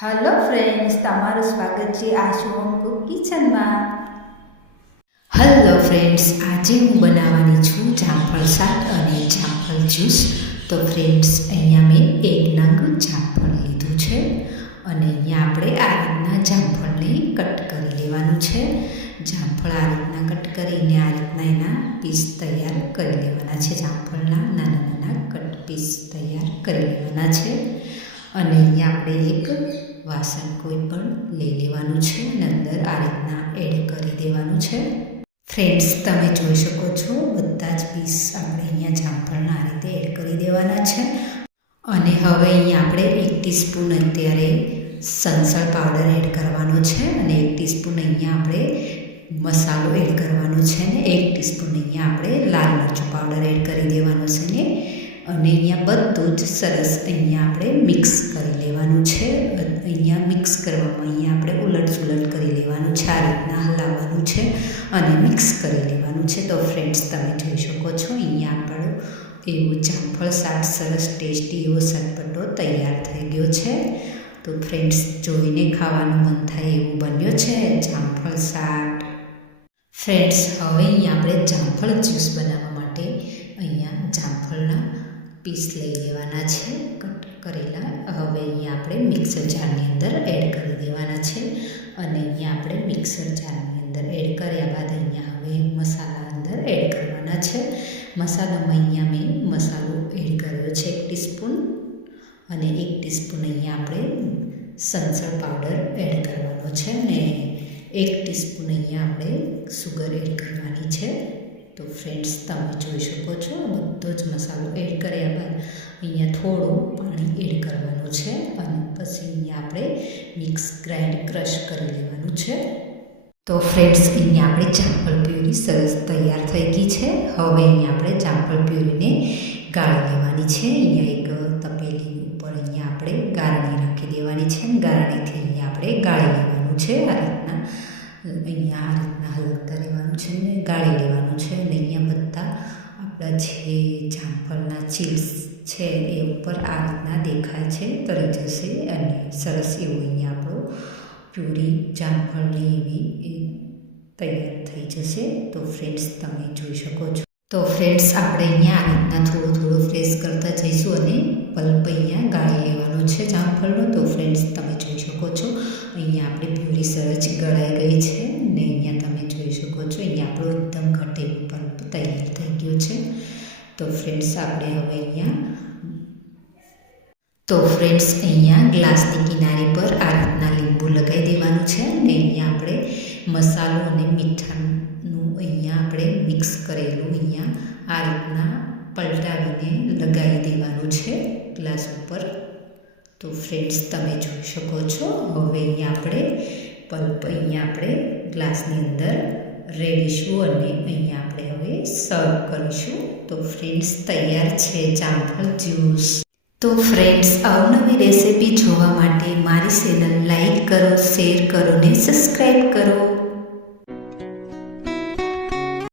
Hello friends તમારું સ્વાગત છે આ શોમ કુક કિચનમાં. હલો ફ્રેન્ડ્સ આજે હું બનાવવાની છું જામફળ શાક અને જામફળ જ્યુસ. તો ફ્રેન્ડ્સ અહીંયા મેં એક નંગ જામફળ લીધું છે અને અહીંયા આપણે આ રીતના જામફળને કટ કરી લેવાનું છે. જામફળ આ રીતના કટ કરીને આ રીતના એના પીસ તૈયાર કરી લેવાના છે. જામફળના નાના નાના કટ પીસ તૈયાર કરી લેવાના છે. અને અહીંયા આપણે એક વાસણ કોઈ પણ લઈ લેવાનું છે અને અંદર આ રીતના એડ કરી દેવાનું છે. ફ્રેન્ડ્સ તમે જોઈ શકો છો, બધા જ પીસ આપણે અહીંયા જામફળના આ રીતે એડ કરી દેવાના છે. અને હવે અહીંયા આપણે એક ટીસ્પૂન અત્યારે સંસળ પાવડર એડ કરવાનો છે અને એક ટીસ્પૂન અહીંયા આપણે મસાલો એડ કરવાનો છે ને એક ટીસ્પૂન અહીંયા આપણે લાલ મરચું પાવડર એડ કરી દેવાનો છે ને. અને અહીંયા બધું જ સરસ અહીંયા આપણે મિક્સ કરી લેવાનું છે. અહીંયા મિક્સ કરવામાં અહીંયા આપણે ઉલટ સુલટ કરી લેવાનું છે, આ રીતના હલાવવાનું છે અને મિક્સ કરી લેવાનું છે. તો ફ્રેન્ડ્સ તમે જોઈ શકો છો, અહીંયા આપણો એવું જામફળ શાક સરસ ટેસ્ટી એવો સટપટો તૈયાર થઈ ગયો છે. તો ફ્રેન્ડ્સ જોઈને ખાવાનું મન થાય એવું બન્યો છે, જામફળ શાક. ફ્રેન્ડ્સ હવે અહીંયા આપણે જામફળ જ્યુસ બનાવવા પીસ લઈ લેવાના છે, કટ કરેલા. હવે અહીંયા આપણે મિક્સર જારની અંદર એડ કરી દેવાના છે અને અહીંયા આપણે મિક્સર જારની અંદર એડ કર્યા બાદ અહીંયા હવે મસાલા અંદર એડ કરવાના છે. મસાલામાં અહીંયા મેં મસાલો એડ કર્યો છે એક ટીસ્પૂન અને એક ટીસ્પૂન અહીંયા આપણે સનસળ પાવડર એડ કરવાનો છે અને એક ટીસ્પૂન અહીંયા આપણે સુગર એડ કરવાની છે. તો ફ્રેન્ડ્સ, તમે જોઈ શકો છો, બધો જ મસાલો એડ કર્યા અહીંયા થોડું પાણી એડ કરવાનું છે અને પછી અહીંયા આપણે મિક્સ ગ્રાઇન્ડ ક્રશ કરી લેવાનું છે. તો ફ્રેન્ડ્સ, અહીંયા આપણે જામફળ પ્યુરી સરસ તૈયાર થઈ ગઈ છે. હવે અહીંયા આપણે જામફળ પ્યુરીને ગાળી લેવાની છે. અહીંયા એક તપેલી ઉપર અહીંયા આપણે ગારણી રાખી દેવાની છે ગારણીથી અહીંયા આપણે ગાળી લેવાનું છે. આ રીતના, અહીંયા આ રીતના હલકતા રહેવાનું છે ગાળી લેવાનું છે. અને અહીંયા બધા આપણા જે જામફળના ચીપ્સ છે, એ ઉપર આ રીતના દેખાય છે, તરત જશે અને સરસ એવું અહીંયા આપણો પ્યુરી, જામફળની એવી તૈયાર થઈ જશે. તો ફ્રેન્ડ્સ તમે જોઈ શકો છો. તો ફ્રેન્ડ્સ આપણે અહીંયા આ રીતના થોડું થોડું ફ્રેશ કરતા જઈશું અને પલ્પ અહીંયા ગાળી લેવાનો છે જામફળનો. તો ફ્રેન્ડ્સ તમે જોઈ શકો છો, અહીંયા આપણે પ્યુરી સરસ ગળાઈ ગઈ છે ને અહીંયા તમે જોઈ શકો છો, અહીંયા આપણો એકદમ ઘટેલું પલ્પ તૈયાર થઈ ગયો છે. તો ફ્રેન્ડ્સ આપણે હવે અહીંયા તો ફ્રેન્ડ્સ અહીંયા ગ્લાસની કિનારી પર આ રીતના લીંબુ લગાવી દેવાનું છે ને અહીંયા આપણે મસાલો અને મીઠાનું અહીંયા આપણે મિક્સ કરેલું અહીંયા આ રીતના પલટાવીને લગાવી દેવાનું છે ગ્લાસ ઉપર. તો ફ્રેન્ડ્સ તમે જોઈ શકો છો, હવે અહીંયા આપણે પલ્પ અહીંયા આપણે ગ્લાસની અંદર રેડીશું અને અહીંયા આપણે હવે સર્વ કરીશું. તો ફ્રેન્ડ્સ તૈયાર છે જામફળ જ્યુસ તો ફ્રેન્ડ્સ અવનવી રેસિપી જોવા માટે મારી ચેનલ લાઈક કરો શેર કરો ને સબસ્ક્રાઈબ કરો.